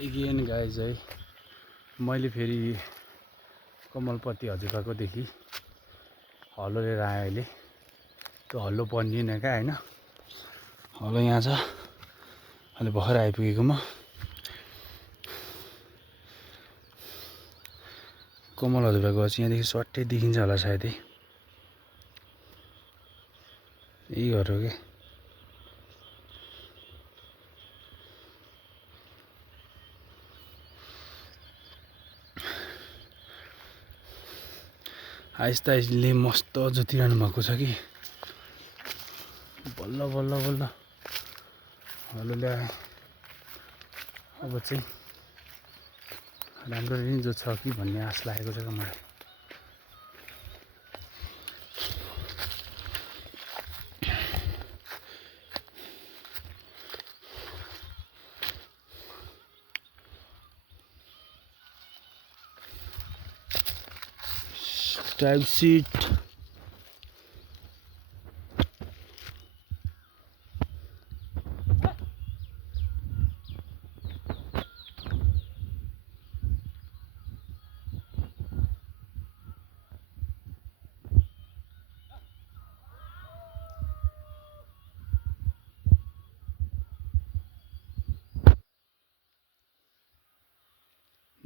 Eigen guys है मैले फेरि कमलपति हजुरबाकोदेखि हलो लिएर आएँ अहिले। त्यो हलो बनिएन क्या होइन, हलो यहाँ छ। अहिले भर्खर आइपुगेको म। कमल हजुरबाको चाहिँ यहाँदेखि सट्टै देखिन्छ होला सायदै, यही घर हो कि। आहिस्ता आहिस्ताले मस्त जोतिरहनु भएको छ कि, बल्ल बल्ल बल्ल हलो ल्याए। अब चाहिँ राम्ररी जो छ कि भन्ने आश लागेको छ क्या मलाई। टाइप सीट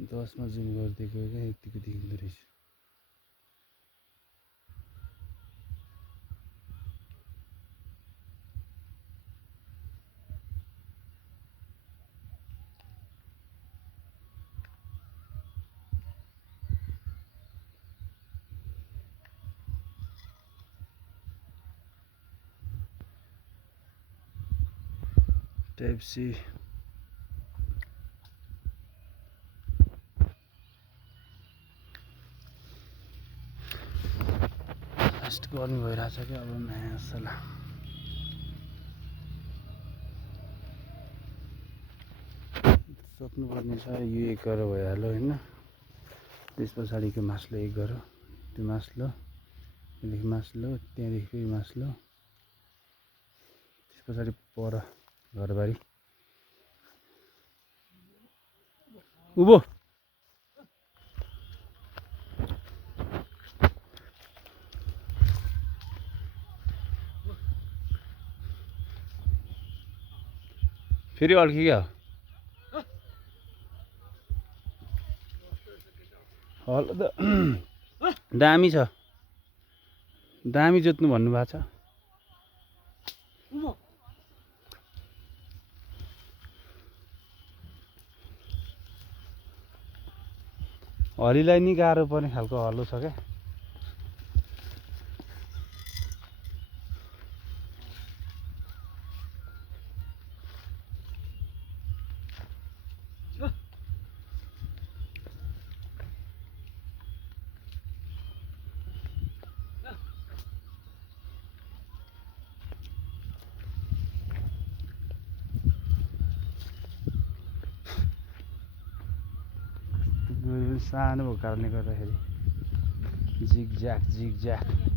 दसमा जुम गरिदिएको क्या, यतिको देखिँदो रहेछ। टाइप सी फास्ट गर्नु भइरहेछ क्या अब म्यासला। सक्नुपर्ने छ यो एक गरेर भइहाल्यो होइन। त्यस पछाडिको मास्लो एक गरेर, त्यो मास्लो, त्यहाँदेखि मास्लो, त्यहाँदेखि फेरि मास्लो, त्यस पछाडि पर घरबारी उभो। फेरि अड्की क्या हलो त दामी छ, दामी जोत्नु भन्नुभएको छ। हलीलाई नि गाह्रो पर्ने खालको हलो छ क्या। सानो भएको कारणले गर्दाखेरि झिकझ्याक झिकझ्याक